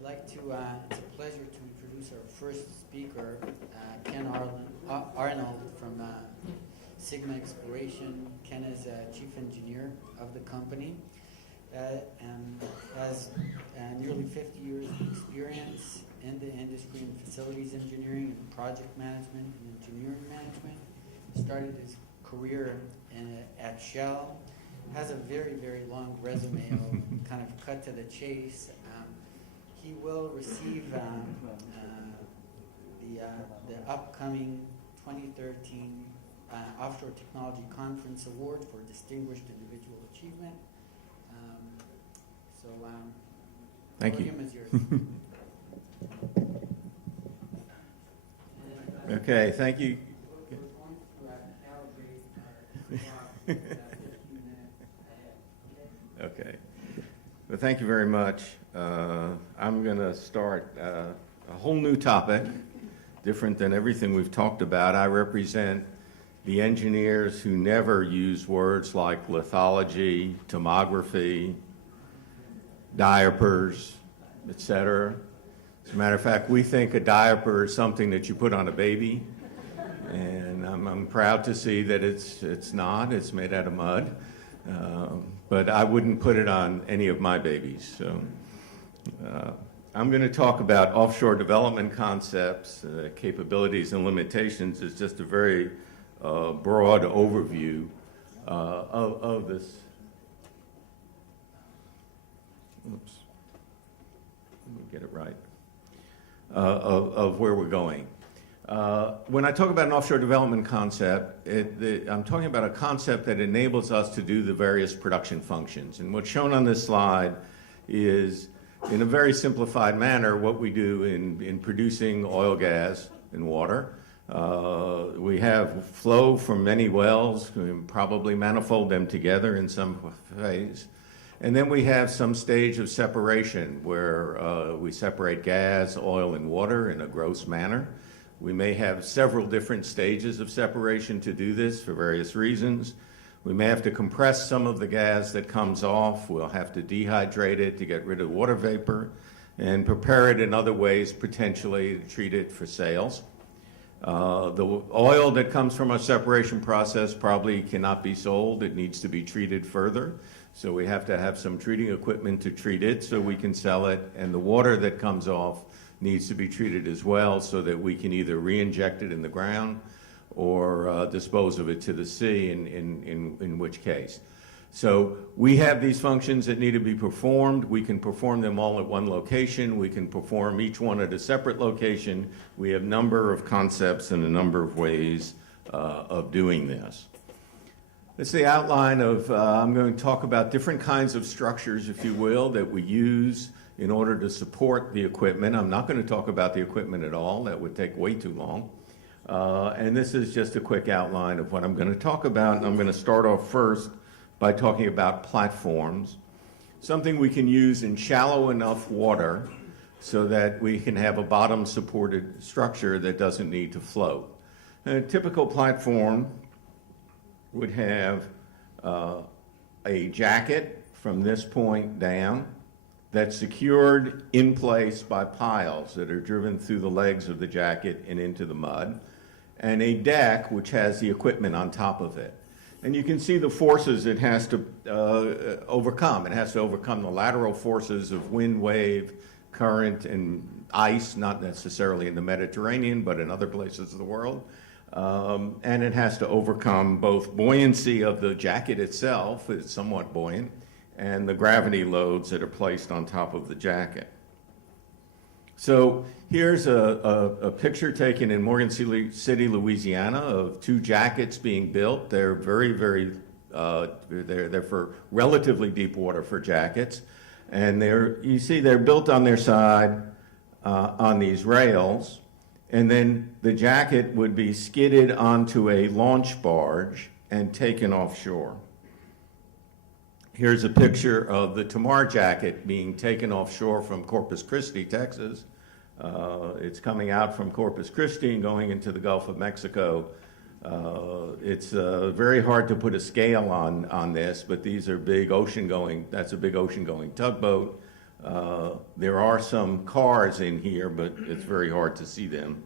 I'd like to, it's a pleasure to introduce our first speaker, Ken Arnold from Sigma Exploration. Ken is chief engineer of the company and has nearly 50 years of experience in the industry in facilities engineering and project management and engineering management. He started his career at Shell. Has a very, very long resume. I'll kind of cut to the chase. He will receive the upcoming 2013 Offshore Technology Conference Award for Distinguished Individual Achievement. Thank you. The podium is yours. Okay, thank you. We're going to calibrate our clock 15 minutes ahead. Okay. Well, thank you very much. I'm going to start a whole new topic, different than everything we've talked about. I represent the engineers who never use words like lithology, tomography, diapers, etc. As a matter of fact, we think a diaper is something that you put on a baby, and I'm proud to see that it's not. It's made out of mud. But I wouldn't put it on any of my babies. So I'm going to talk about offshore development concepts, capabilities, and limitations. It's just a very broad overview of this. Oops. Let me get it right. Of where we're going. When I talk about an offshore development concept, I'm talking about a concept that enables us to do the various production functions. And what's shown on this slide is, in a very simplified manner, what we do in producing oil, gas, and water. We have flow from many wells, we probably manifold them together in some phase. And then we have some stage of separation where we separate gas, oil, and water in a gross manner. We may have several different stages of separation to do this for various reasons. We may have to compress some of the gas that comes off. We'll have to dehydrate it to get rid of water vapor and prepare it in other ways, potentially to treat it for sales. The oil that comes from our separation process probably cannot be sold. It needs to be treated further. So we have to have some treating equipment to treat it so we can sell it. And the water that comes off needs to be treated as well so that we can either re-inject it in the ground or dispose of it to the sea, in which case. So we have these functions that need to be performed. We can perform them all at one location. We can perform each one at a separate location. We have a number of concepts and a number of ways of doing this. That's the outline of, I'm going to talk about different kinds of structures, if you will, that we use in order to support the equipment. I'm not going to talk about the equipment at all. That would take way too long. And this is just a quick outline of what I'm going to talk about. And I'm going to start off first by talking about platforms, something we can use in shallow enough water so that we can have a bottom-supported structure that doesn't need to float. A typical platform would have a jacket from this point down that's secured in place by piles that are driven through the legs of the jacket and into the mud, and a deck which has the equipment on top of it. And you can see the forces it has to overcome. It has to overcome the lateral forces of wind, wave, current, and ice, not necessarily in the Mediterranean, but in other places of the world. And it has to overcome both buoyancy of the jacket itself, it's somewhat buoyant, and the gravity loads that are placed on top of the jacket. So here's a picture taken in Morgan City, Louisiana, of two jackets being built. They're they're for relatively deep water for jackets. And you see they're built on their side on these rails. And then the jacket would be skidded onto a launch barge and taken offshore. Here's a picture of the Tamar jacket being taken offshore from Corpus Christi, Texas. It's coming out from Corpus Christi and going into the Gulf of Mexico. It's very hard to put a scale on this, but these are big ocean-going, that's a big ocean-going tugboat. There are some cars in here, but it's very hard to see them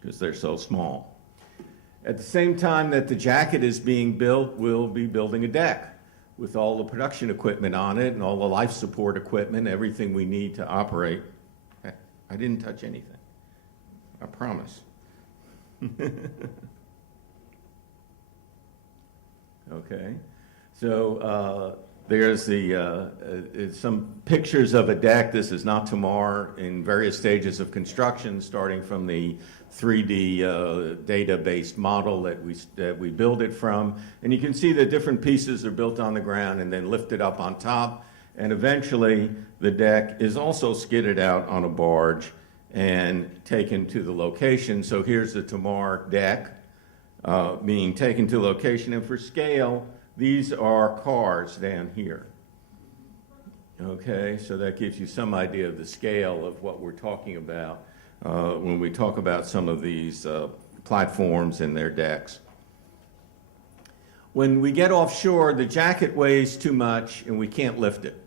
because they're so small. At the same time that the jacket is being built, we'll be building a deck with all the production equipment on it and all the life support equipment, everything we need to operate. I didn't touch anything, I promise. Okay, so there's some pictures of a deck. This is not Tamar, in various stages of construction, starting from the 3D data-based model that we build it from. And you can see that different pieces are built on the ground and then lifted up on top. And eventually, the deck is also skidded out on a barge and taken to the location. So here's the Tamar deck being taken to location. And for scale, these are cars down here. Okay, so that gives you some idea of the scale of what we're talking about when we talk about some of these platforms and their decks. When we get offshore, the jacket weighs too much and we can't lift it.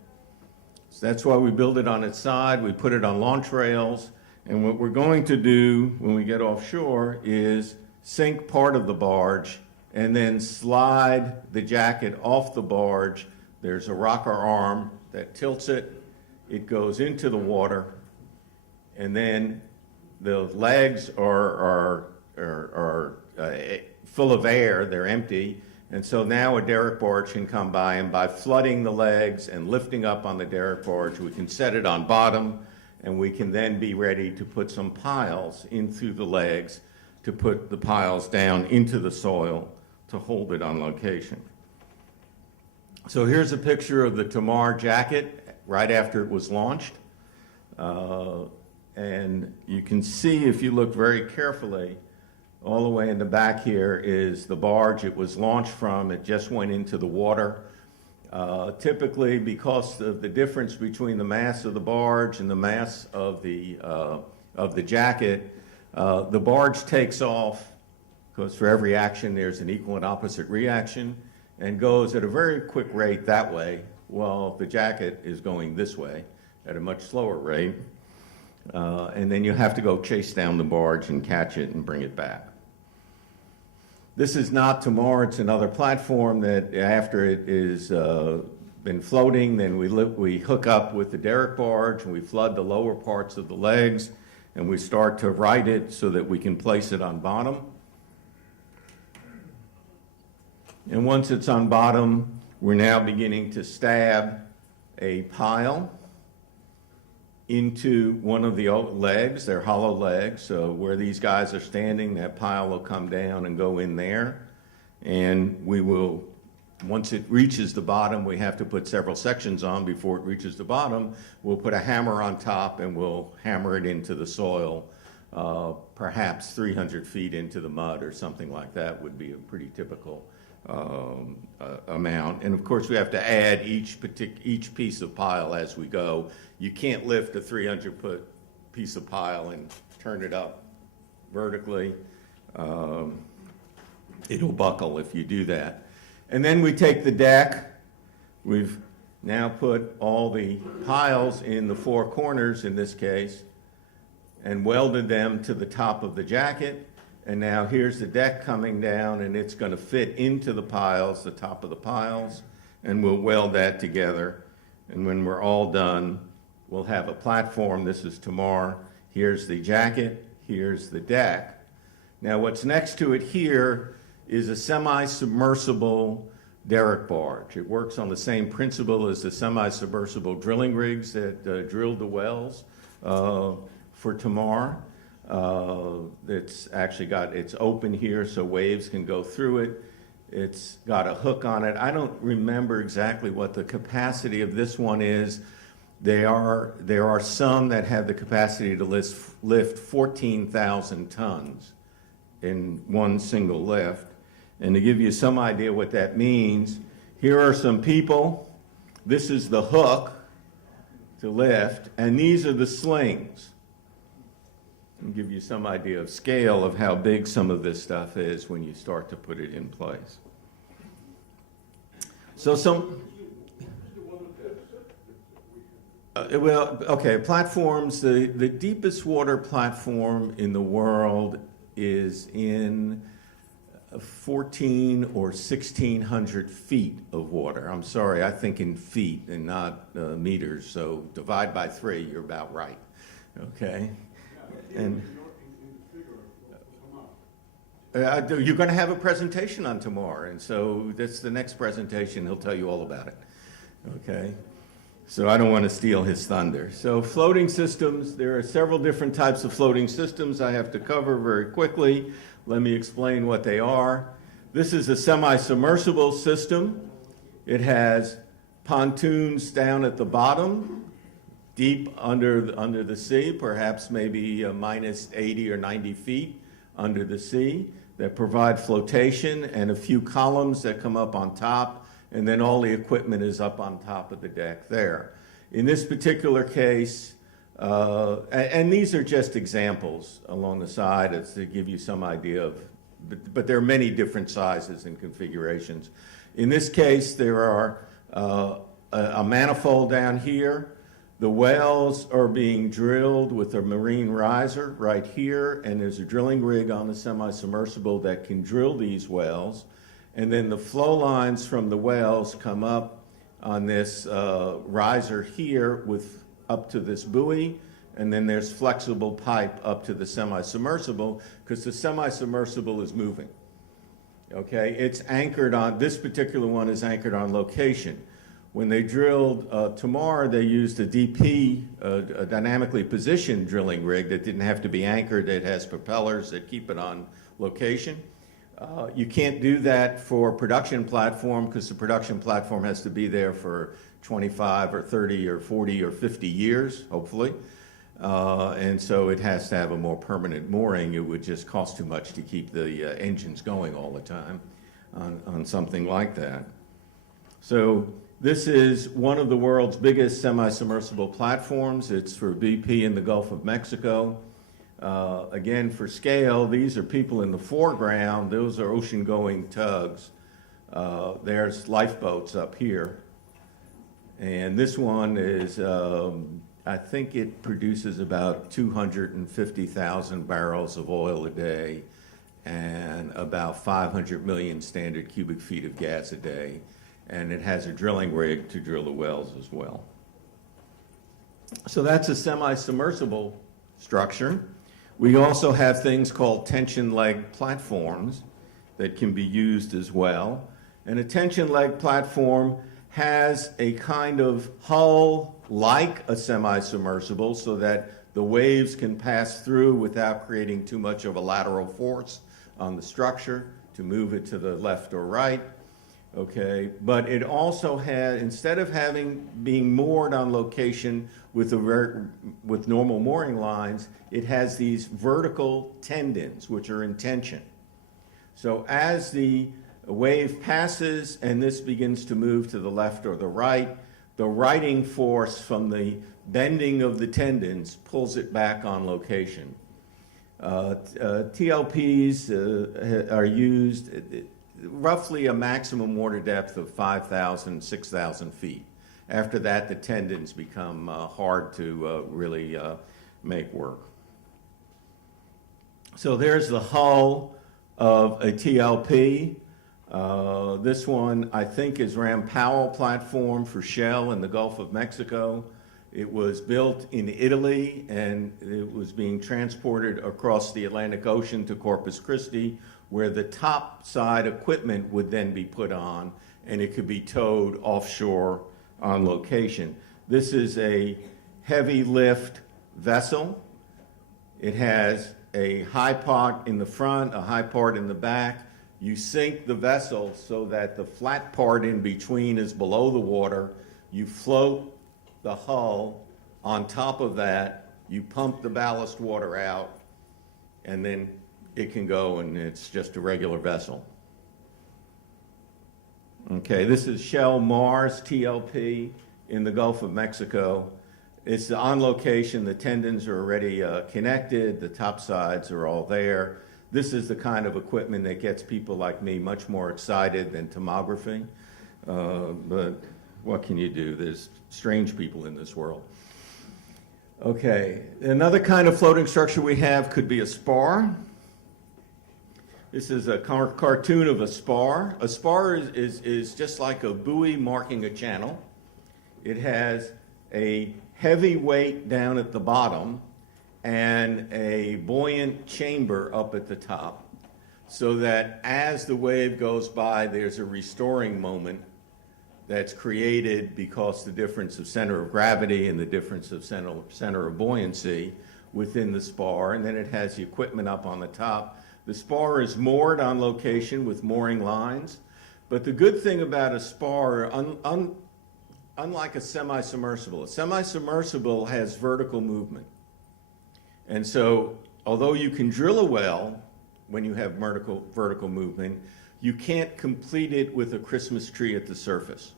So that's why we build it on its side, we put it on launch rails, and what we're going to do when we get offshore is sink part of the barge and then slide the jacket off the barge. There's a rocker arm that tilts it, it goes into the water, and then the legs are full of air, they're empty, and so now a derrick barge can come by, and by flooding the legs and lifting up on the derrick barge, we can set it on bottom, and we can then be ready to put some piles in through the legs to put the piles down into the soil to hold it on location. So here's a picture of the Tamar jacket right after it was launched. And you can see, if you look very carefully, all the way in the back here is the barge it was launched from. It just went into the water. Typically, because of the difference between the mass of the barge and the mass of the jacket, the barge takes off, because for every action there's an equal and opposite reaction, and goes at a very quick rate that way, while the jacket is going this way at a much slower rate. And then you have to go chase down the barge and catch it and bring it back. This is not Tamar, it's another platform that after it is been floating, then we hook up with the derrick barge and we flood the lower parts of the legs and we start to right it so that we can place it on bottom. And once it's on bottom, we're now beginning to stab a pile into one of the legs. They're hollow legs, so where these guys are standing, that pile will come down and go in there. And we will, once it reaches the bottom, we have to put several sections on before it reaches the bottom. We'll put a hammer on top and we'll hammer it into the soil, perhaps 300 feet into the mud or something like that would be a pretty typical amount. And of course we have to add each piece of pile as we go. You can't lift a 300-foot piece of pile and turn it up vertically. It'll buckle if you do that. And then we take the deck. We've now put all the piles in the four corners in this case and welded them to the top of the jacket. And now here's the deck coming down, and it's going to fit into the piles, the top of the piles, and we'll weld that together. And when we're all done, we'll have a platform. This is Tamar. Here's the jacket. Here's the deck. Now what's next to it here is a semi-submersible derrick barge. It works on the same principle as the semi-submersible drilling rigs that drilled the wells for Tamar. It's actually it's open here so waves can go through it. It's got a hook on it. I don't remember exactly what the capacity of this one is. There are some that have the capacity to lift 14,000 tons in one single lift. And to give you some idea what that means, here are some people. This is the hook to lift, and these are the slings. And give you some idea of scale of how big some of this stuff is when you start to put it in place. So Well, okay, platforms, the deepest water platform in the world is in 14 or 1,600 feet of water. I'm sorry, I think in feet and not meters, so divide by 3, you're about right, okay? And you're going to have a presentation on tomorrow, and so that's the next presentation. He'll tell you all about it, okay? So I don't want to steal his thunder. So floating systems, there are several different types of floating systems I have to cover very quickly. Let me explain what they are. This is a semi-submersible system. It has pontoons down at the bottom, deep under the sea, perhaps maybe minus 80 or 90 feet under the sea, that provide flotation, and a few columns that come up on top, and then all the equipment is up on top of the deck there. In this particular case, and these are just examples along the side, it's to give you some idea of, but there are many different sizes and configurations. In this case, there are a manifold down here. The wells are being drilled with a marine riser right here, and there's a drilling rig on the semi-submersible that can drill these wells. And then the flow lines from the wells come up on this riser here with up to this buoy, and then there's flexible pipe up to the semi-submersible, because the semi-submersible is moving. Okay, it's anchored on, this particular one is anchored on location. When they drilled Tamar, they used a DP, a dynamically positioned drilling rig that didn't have to be anchored. It has propellers that keep it on location. You can't do that for production platform, because the production platform has to be there for 25 or 30 or 40 or 50 years, hopefully. And so it has to have a more permanent mooring. It would just cost too much to keep the engines going all the time on something like that. So this is one of the world's biggest semi-submersible platforms. It's for BP in the Gulf of Mexico. Again, for scale, these are people in the foreground. Those are ocean-going tugs. There's lifeboats up here. And this one is, I think it produces about 250,000 barrels of oil a day and about 500 million standard cubic feet of gas a day. And it has a drilling rig to drill the wells as well. So that's a semi-submersible structure. We also have things called tension leg platforms that can be used as well. And a tension leg platform has a kind of hull like a semi-submersible, so that the waves can pass through without creating too much of a lateral force on the structure to move it to the left or right. Okay, but it also had, instead of being moored on location with normal mooring lines, it has these vertical tendons which are in tension. So as the wave passes and this begins to move to the left or the right, the righting force from the bending of the tendons pulls it back on location. TLPs are used roughly a maximum water depth of 5,000, 6,000 feet. After that, the tendons become hard to really make work. So there's the hull of a TLP. This one, I think, is Ram Powell platform for Shell in the Gulf of Mexico. It was built in Italy, and it was being transported across the Atlantic Ocean to Corpus Christi, where the top side equipment would then be put on, and it could be towed offshore on location. This is a heavy lift vessel. It has a high part in the front, a high part in the back. You sink the vessel so that the flat part in between is below the water. You float the hull on top of that. You pump the ballast water out, and then it can go, and it's just a regular vessel. Okay, this is Shell Mars TLP in the Gulf of Mexico. It's on location. The tendons are already connected. The top sides are all there. This is the kind of equipment that gets people like me much more excited than tomography. But what can you do? There's strange people in this world. Okay, another kind of floating structure we have could be a spar. This is a cartoon of a spar. A spar is just like a buoy marking a channel. It has a heavy weight down at the bottom and a buoyant chamber up at the top, so that as the wave goes by, there's a restoring moment that's created because the difference of center of gravity and the difference of center of buoyancy within the spar, and then it has the equipment up on the top. The spar is moored on location with mooring lines, but the good thing about a spar, unlike a semi-submersible has vertical movement. And so, although you can drill a well when you have vertical movement, you can't complete it with a Christmas tree at the surface.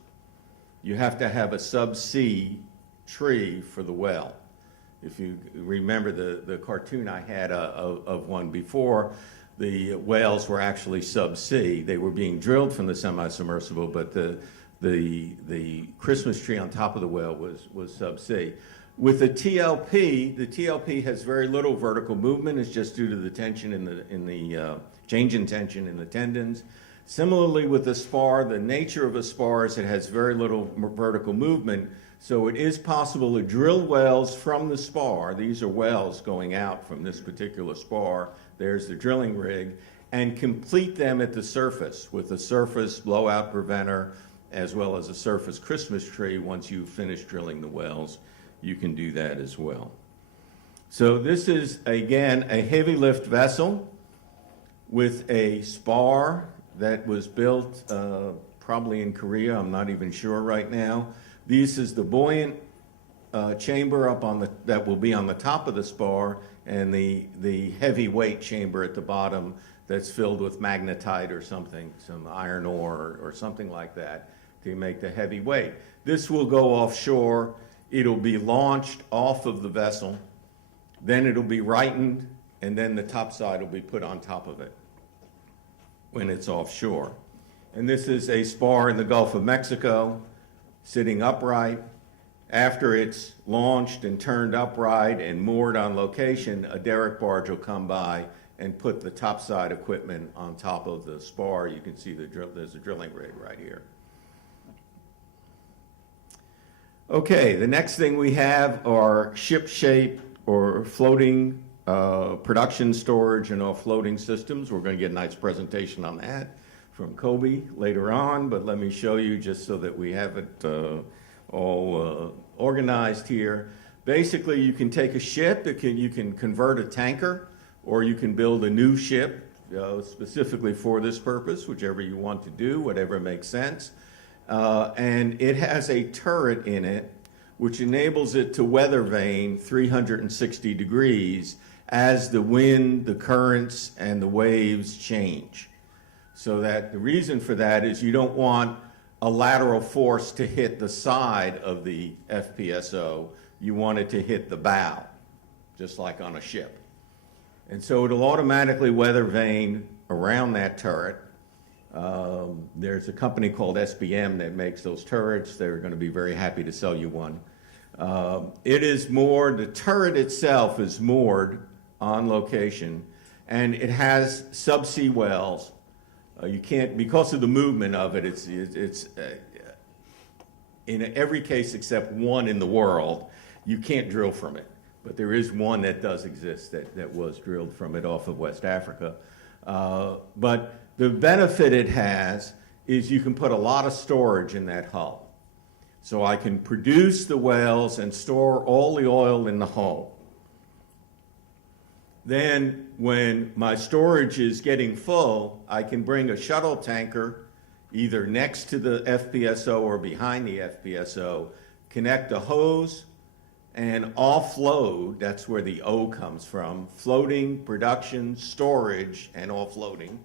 You have to have a subsea tree for the well. If you remember the cartoon I had of one before, the wells were actually subsea. They were being drilled from the semi-submersible, but the Christmas tree on top of the well was subsea. With the TLP has very little vertical movement. It's just due to the tension in the change in tension in the tendons. Similarly with the spar, the nature of a spar is it has very little vertical movement, so it is possible to drill wells from the spar. These are wells going out from this particular spar. There's the drilling rig, and complete them at the surface with a surface blowout preventer as well as a surface Christmas tree. Once you've finished drilling the wells, you can do that as well. So this is, again, a heavy lift vessel with a spar that was built probably in Korea. I'm not even sure right now. This is the buoyant chamber up on that will be on the top of the spar, and the heavy weight chamber at the bottom that's filled with magnetite or something, some iron ore or something like that to make the heavy weight. This will go offshore. It'll be launched off of the vessel, then it'll be rightened, and then the top side will be put on top of it when it's offshore. And this is a spar in the Gulf of Mexico, sitting upright. After it's launched and turned upright and moored on location, a derrick barge will come by and put the topside equipment on top of the spar. You can see there's a drilling rig right here. Okay, the next thing we have are ship shape or floating production, storage, and offloading systems. We're going to get a nice presentation on that from Kobe later on, but let me show you just so that we have it all organized here. Basically, you can take a ship, you can convert a tanker, or you can build a new ship specifically for this purpose, whichever you want to do, whatever makes sense. And it has a turret in it, which enables it to weather vane 360 degrees as the wind, the currents, and the waves change. So that the reason for that is you don't want a lateral force to hit the side of the FPSO. You want it to hit the bow, just like on a ship. And so it'll automatically weather vane around that turret. There's a company called SBM that makes those turrets. They're going to be very happy to sell you one. It is moored, the turret itself is moored on location, and it has subsea wells. You can't, because of the movement of it, it's in every case except one in the world, you can't drill from it. But there is one that does exist that was drilled from it off of West Africa. But the benefit it has is you can put a lot of storage in that hull. So I can produce the wells and store all the oil in the hull. Then when my storage is getting full, I can bring a shuttle tanker either next to the FPSO or behind the FPSO, connect a hose, and offload. That's where the O comes from: floating, production, storage, and offloading,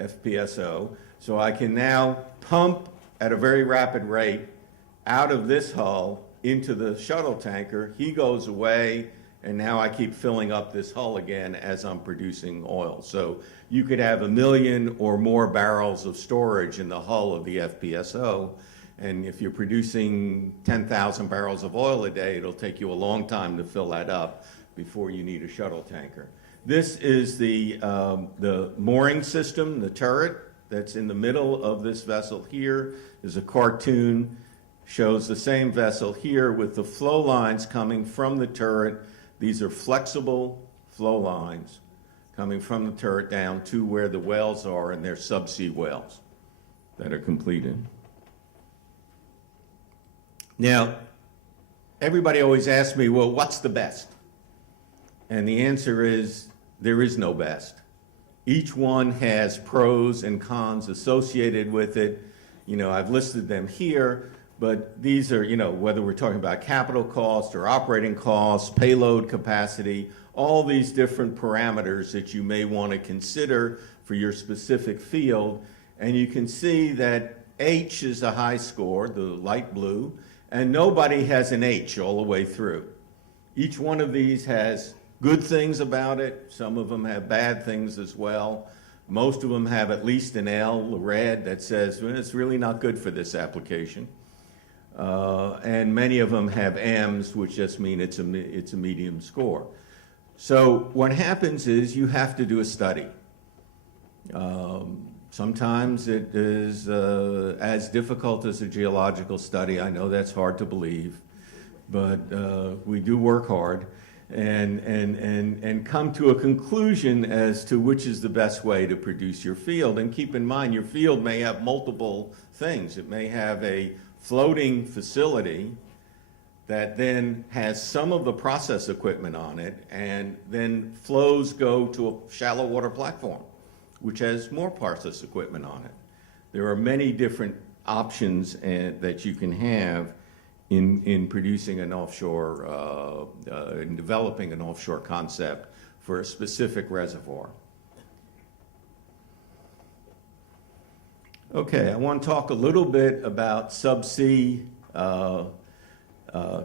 FPSO. So I can now pump at a very rapid rate out of this hull into the shuttle tanker. He goes away, and now I keep filling up this hull again as I'm producing oil. So you could have 1 million or more barrels of storage in the hull of the FPSO, And if you're producing 10,000 barrels of oil a day, it'll take you a long time to fill that up before you need a shuttle tanker. This is the mooring system, the turret that's in the middle of this vessel here. Is a cartoon, shows the same vessel here with the flow lines coming from the turret. These are flexible flow lines coming from the turret down to where the wells are, and they're subsea wells that are completed. Now, everybody always asks me, well, what's the best? And the answer is, there is no best. Each one has pros and cons associated with it. You know, I've listed them here, but these are, you know, whether we're talking about capital cost or operating costs, payload capacity, all these different parameters that you may want to consider for your specific field. And you can see that H is a high score, the light blue, and nobody has an H all the way through. Each one of these has good things about it. Some of them have bad things as well. Most of them have at least an L, red, that says, well, it's really not good for this application. And many of them have M's, which just mean it's a medium score. So what happens is you have to do a study. Sometimes it is as difficult as a geological study. I know that's hard to believe, but we do work hard and come to a conclusion as to which is the best way to produce your field. And keep in mind, your field may have multiple things. It may have a floating facility that then has some of the process equipment on it, and then flows go to a shallow water platform, which has more process equipment on it. There are many different options that you can have in producing an offshore, in developing an offshore concept for a specific reservoir. Okay, I want to talk a little bit about subsea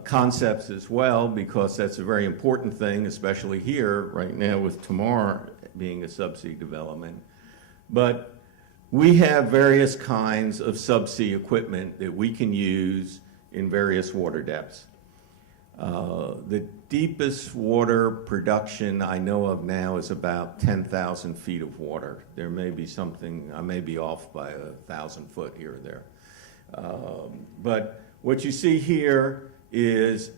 concepts as well, because that's a very important thing, especially here right now with Tamar being a subsea development. But we have various kinds of subsea equipment that we can use in various water depths. The deepest water production I know of now is about 10,000 feet of water. There may be something, I may be off by 1,000 foot here or there. But what you see here is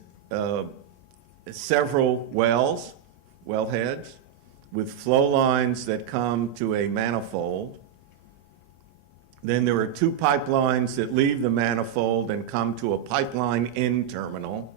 several wells, wellheads, with flow lines that come to a manifold. Then there are two pipelines that leave the manifold and come to a pipeline end terminal.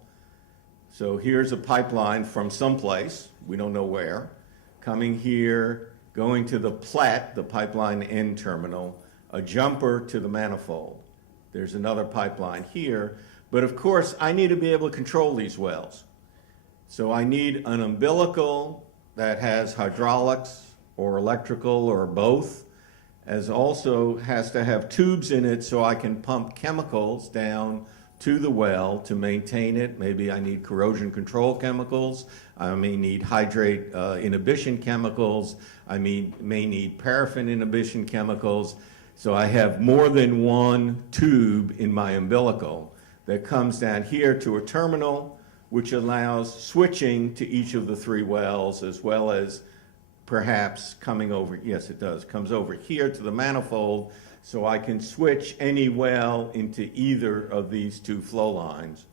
So here's a pipeline from someplace, we don't know where, coming here, going to the PLET, the pipeline end terminal, a jumper to the manifold. There's another pipeline here. But of course, I need to be able to control these wells. So I need an umbilical that has hydraulics or electrical or both, as also has to have tubes in it so I can pump chemicals down to the well to maintain it. Maybe I need corrosion control chemicals. I may need hydrate inhibition chemicals. I may need paraffin inhibition chemicals. So I have more than one tube in my umbilical that comes down here to a terminal, which allows switching to each of the three wells, as well as perhaps coming over, yes it does, comes over here to the manifold, so I can switch any well into either of these two flow lines.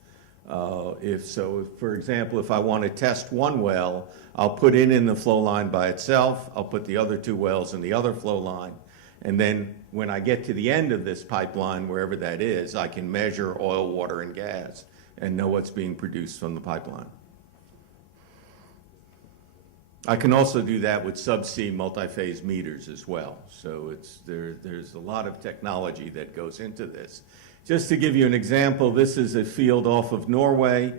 For example, if I want to test one well, I'll put it in the flow line by itself, I'll put the other two wells in the other flow line, and then when I get to the end of this pipeline, wherever that is, I can measure oil, water, and gas and know what's being produced from the pipeline. I can also do that with subsea multi-phase meters as well. So there's a lot of technology that goes into this. Just to give you an example, this is a field off of Norway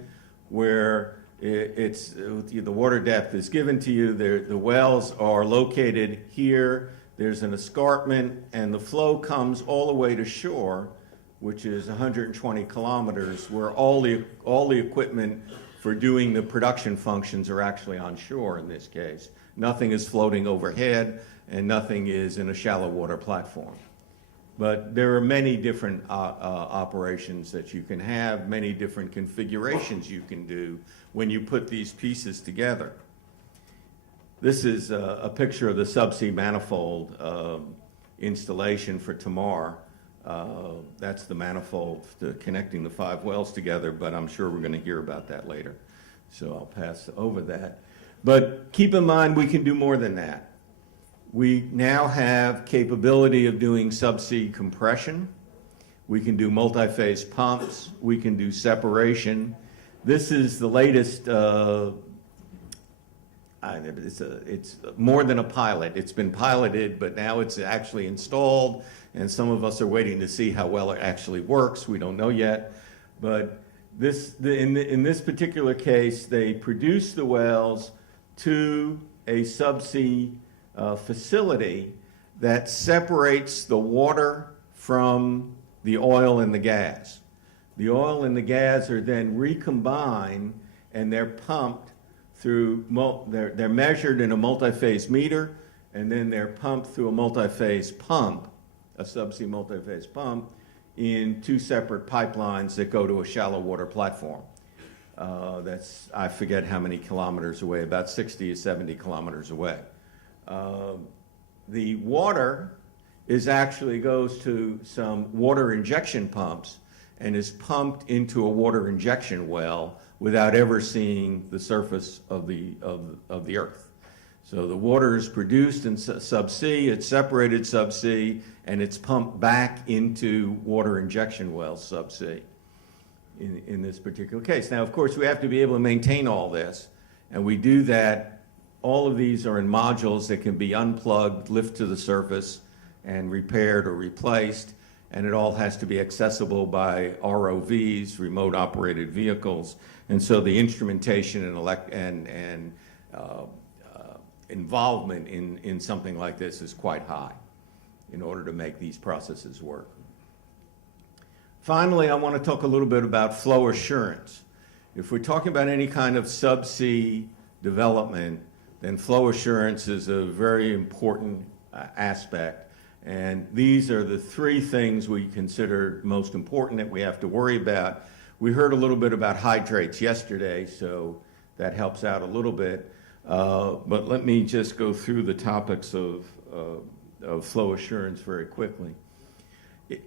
where the water depth is given to you. The wells are located here. There's an escarpment, and the flow comes all the way to shore, which is 120 kilometers, where all the equipment for doing the production functions are actually on shore in this case. Nothing is floating overhead, and nothing is in a shallow water platform. But there are many different operations that you can have, many different configurations you can do when you put these pieces together. This is a picture of the subsea manifold installation for Tamar. That's the manifold connecting the 5 wells together, but I'm sure we're going to hear about that later. So I'll pass over that. But keep in mind, we can do more than that. We now have capability of doing subsea compression. We can do multi-phase pumps. We can do separation. This is the latest, it's more than a pilot. It's been piloted, but now it's actually installed, and some of us are waiting to see how well it actually works. We don't know yet. But in this particular case, they produce the wells to a subsea facility that separates the water from the oil and the gas. The oil and the gas are then recombined, and they're pumped through, they're measured in a multi-phase meter, and then they're pumped through a multi-phase pump, a subsea multi-phase pump, in 2 separate pipelines that go to a shallow water platform. That's, I forget how many kilometers away, about 60 or 70 kilometers away. The water actually goes to some water injection pumps and is pumped into a water injection well without ever seeing the surface of the earth. So the water is produced in subsea, it's separated subsea, and it's pumped back into water injection wells subsea in this particular case. Now, of course, we have to be able to maintain all this, and we do that. All of these are in modules that can be unplugged, lift to the surface, and repaired or replaced, and it all has to be accessible by ROVs, remote operated vehicles, and so the instrumentation and involvement in something like this is quite high in order to make these processes work. Finally, I want to talk a little bit about flow assurance. If we're talking about any kind of subsea development, then flow assurance is a very important aspect. And these are the 3 things we consider most important that we have to worry about. We heard a little bit about hydrates yesterday, so that helps out a little bit. But let me just go through the topics of flow assurance very quickly.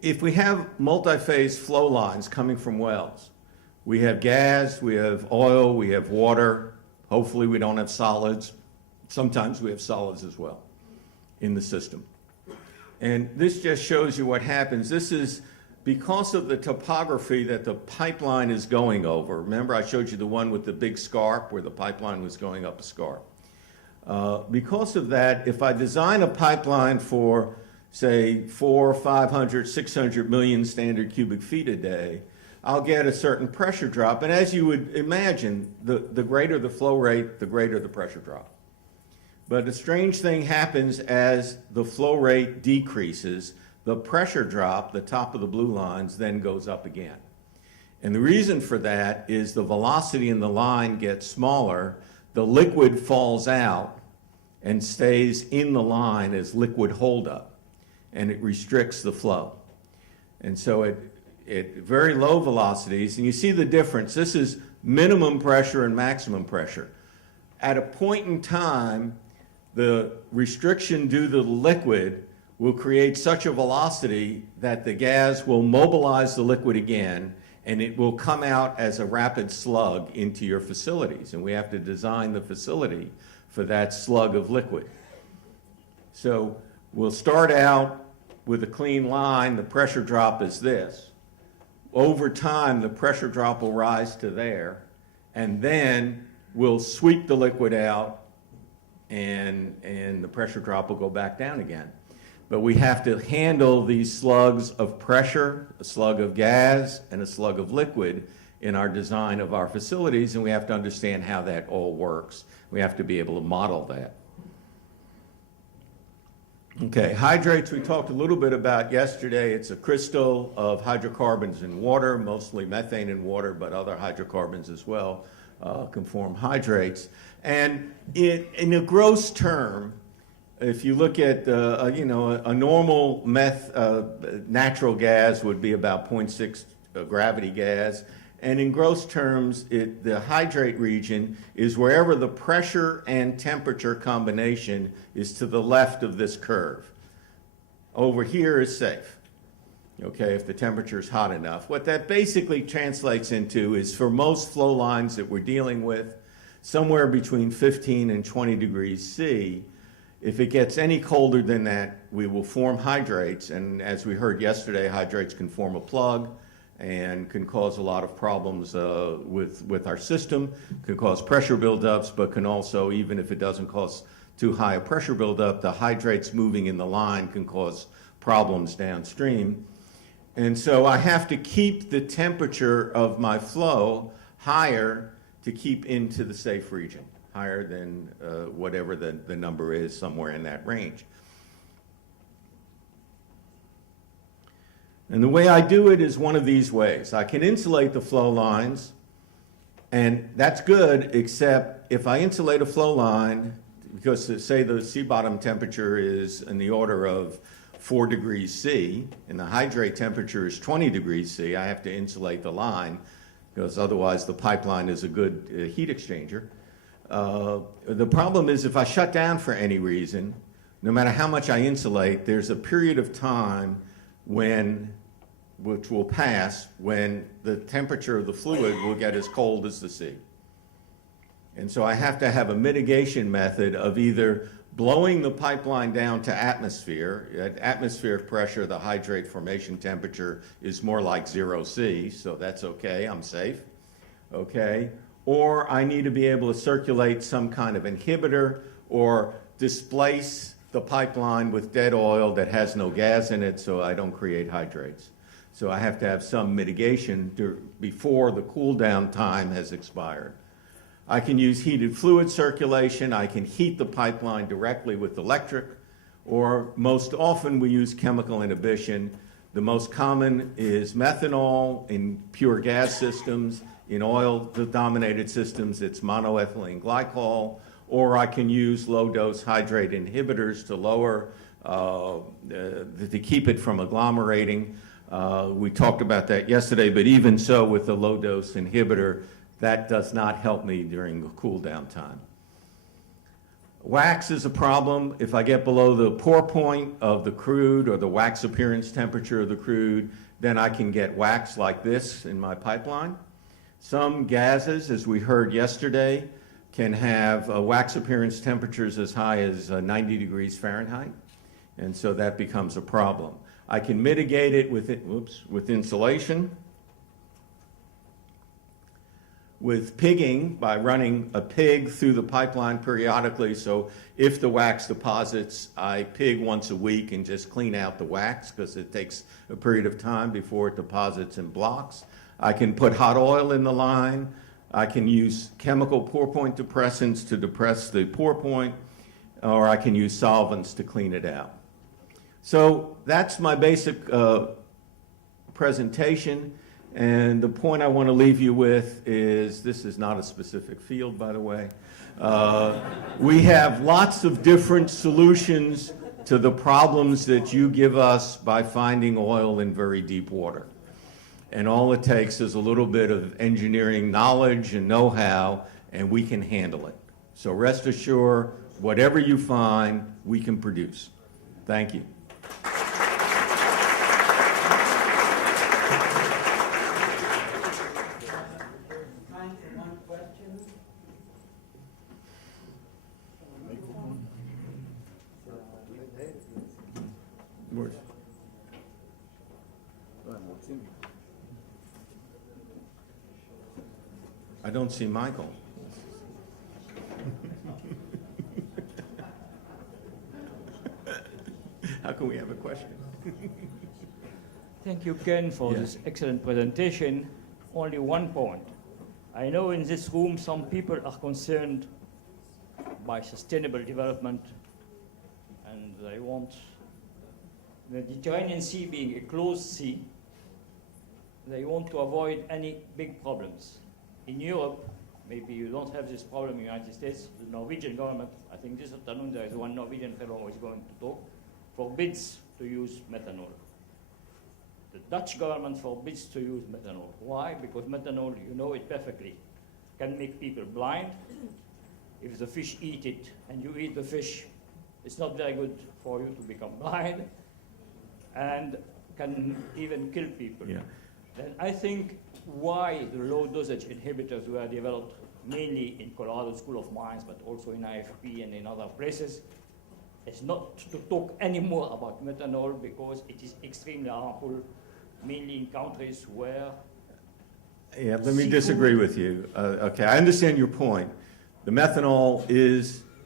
If we have multi-phase flow lines coming from wells, we have gas, we have oil, we have water. Hopefully we don't have solids. Sometimes we have solids as well in the system. And this just shows you what happens. This is because of the topography that the pipeline is going over. Remember, I showed you the one with the big scarp where the pipeline was going up a scarp. Because of that, if I design a pipeline for, say, 400, 500, 600 million standard cubic feet a day, I'll get a certain pressure drop. And as you would imagine, the greater the flow rate, the greater the pressure drop. But a strange thing happens as the flow rate decreases. The pressure drop, the top of the blue lines, then goes up again. And the reason for that is the velocity in the line gets smaller, the liquid falls out and stays in the line as liquid holdup, and it restricts the flow. And so at very low velocities, and you see the difference, this is minimum pressure and maximum pressure. At a point in time, the restriction due to the liquid will create such a velocity that the gas will mobilize the liquid again, and it will come out as a rapid slug into your facilities. And we have to design the facility for that slug of liquid. So we'll start out with a clean line. The pressure drop is this. Over time, the pressure drop will rise to there, and then we'll sweep the liquid out, and the pressure drop will go back down again. But we have to handle these slugs of pressure, a slug of gas, and a slug of liquid in our design of our facilities, and we have to understand how that all works. We have to be able to model that. Okay, hydrates we talked a little bit about yesterday. It's a crystal of hydrocarbons in water, mostly methane in water, but other hydrocarbons as well can form hydrates. And in a gross term, if you look at, you know, a normal natural gas would be about 0.6 gravity gas. And in gross terms, the hydrate region is wherever the pressure and temperature combination is to the left of this curve. Over here is safe, okay, if the temperature is hot enough. What that basically translates into is for most flow lines that we're dealing with, somewhere between 15 and 20 degrees C. If it gets any colder than that, we will form hydrates. And as we heard yesterday, hydrates can form a plug and can cause a lot of problems with our system, can cause pressure buildups, but can also, even if it doesn't cause too high a pressure buildup, the hydrates moving in the line can cause problems downstream. And so I have to keep the temperature of my flow higher to keep into the safe region, higher than whatever the number is, somewhere in that range. And the way I do it is one of these ways. I can insulate the flow lines, and that's good, except if I insulate a flow line, because say the sea bottom temperature is in the order of 4 degrees C, and the hydrate temperature is 20 degrees C, I have to insulate the line, because otherwise the pipeline is a good heat exchanger. The problem is if I shut down for any reason, no matter how much I insulate, there's a period of time which will pass, when the temperature of the fluid will get as cold as the sea. And so I have to have a mitigation method of either blowing the pipeline down to atmosphere. At atmospheric pressure, the hydrate formation temperature is more like 0 C, so that's okay, I'm safe, okay? Or I need to be able to circulate some kind of inhibitor or displace the pipeline with dead oil that has no gas in it so I don't create hydrates. So I have to have some mitigation before the cool down time has expired. I can use heated fluid circulation. I can heat the pipeline directly with electric, or most often we use chemical inhibition. The most common is methanol in pure gas systems. In oil-dominated systems, it's monoethylene glycol, or I can use low-dose hydrate inhibitors to lower, to keep it from agglomerating. We talked about that yesterday, but even so, with the low-dose inhibitor, that does not help me during the cool down time. Wax is a problem. If I get below the pour point of the crude or the wax appearance temperature of the crude, then I can get wax like this in my pipeline. Some gases, as we heard yesterday, can have wax appearance temperatures as high as 90 degrees Fahrenheit, and so that becomes a problem. I can mitigate it with insulation, with pigging, by running a pig through the pipeline periodically. So if the wax deposits, I pig once a week and just clean out the wax, because it takes a period of time before it deposits in blocks. I can put hot oil in the line. I can use chemical pour point depressants to depress the pour point, or I can use solvents to clean it out. So that's my basic presentation. And the point I want to leave you with is, this is not a specific field, by the way. We have lots of different solutions to the problems that you give us by finding oil in very deep water. And all it takes is a little bit of engineering knowledge and know-how, and we can handle it. So rest assured, whatever you find, we can produce. Thank you. I don't see Michael. How can we have a question? Thank you, Ken, for this excellent presentation. Only one point. I know in this room some people are concerned by sustainable development, and they want the Mediterranean Sea being a closed sea. They want to avoid any big problems. In Europe, maybe you don't have this problem in the United States. The Norwegian government, I think this afternoon there is one Norwegian fellow who is going to talk, forbids to use methanol. The Dutch government forbids to use methanol. Why? Because methanol, you know it perfectly, can make people blind. If the fish eat it and you eat the fish, it's not very good for you to become blind, and can even kill people. Yeah. Then I think why the low dosage inhibitors were developed mainly in Colorado School of Mines, but also in IFP and in other places, is not to talk anymore about methanol because it is extremely harmful, mainly in countries where... Yeah, let me disagree with you. Okay, I understand your point. The methanol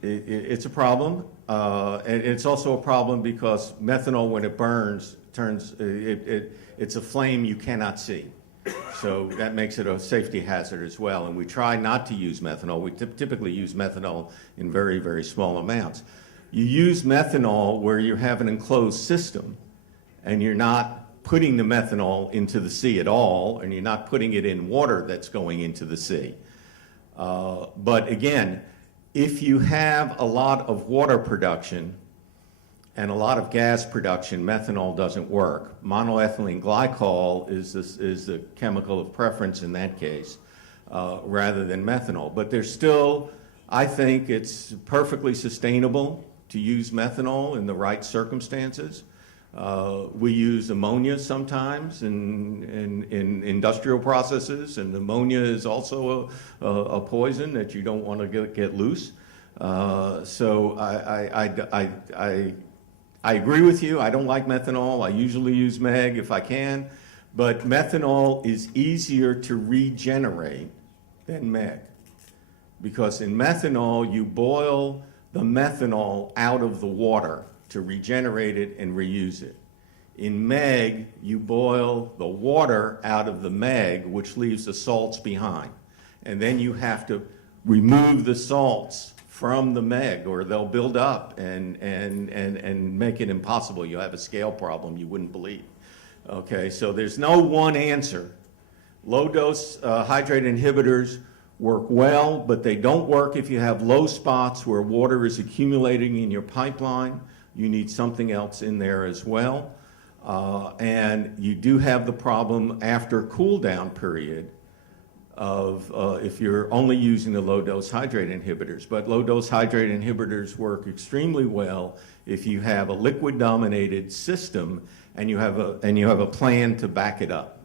it's a problem, and it's also a problem because methanol, when it burns, it's a flame you cannot see. So that makes it a safety hazard as well, and we try not to use methanol. We typically use methanol in very, very small amounts. You use methanol where you have an enclosed system, and you're not putting the methanol into the sea at all, and you're not putting it in water that's going into the sea. But again, if you have a lot of water production and a lot of gas production, methanol doesn't work. Monoethylene glycol is the chemical of preference in that case, rather than methanol. But there's still, I think it's perfectly sustainable to use methanol in the right circumstances. We use ammonia sometimes in industrial processes, and ammonia is also a poison that you don't want to get loose. So I agree with you. I don't like methanol. I usually use MEG if I can, but methanol is easier to regenerate than MEG, because in methanol you boil the methanol out of the water to regenerate it and reuse it. In MEG, you boil the water out of the MEG, which leaves the salts behind. And then you have to remove the salts from the MEG, or they'll build up and make it impossible. You have a scale problem you wouldn't believe. Okay, so there's no one answer. Low-dose hydrate inhibitors work well, but they don't work if you have low spots where water is accumulating in your pipeline. You need something else in there as well. And you do have the problem after cool down period of if you're only using the low-dose hydrate inhibitors. But low-dose hydrate inhibitors work extremely well if you have a liquid-dominated system and you have a plan to back it up.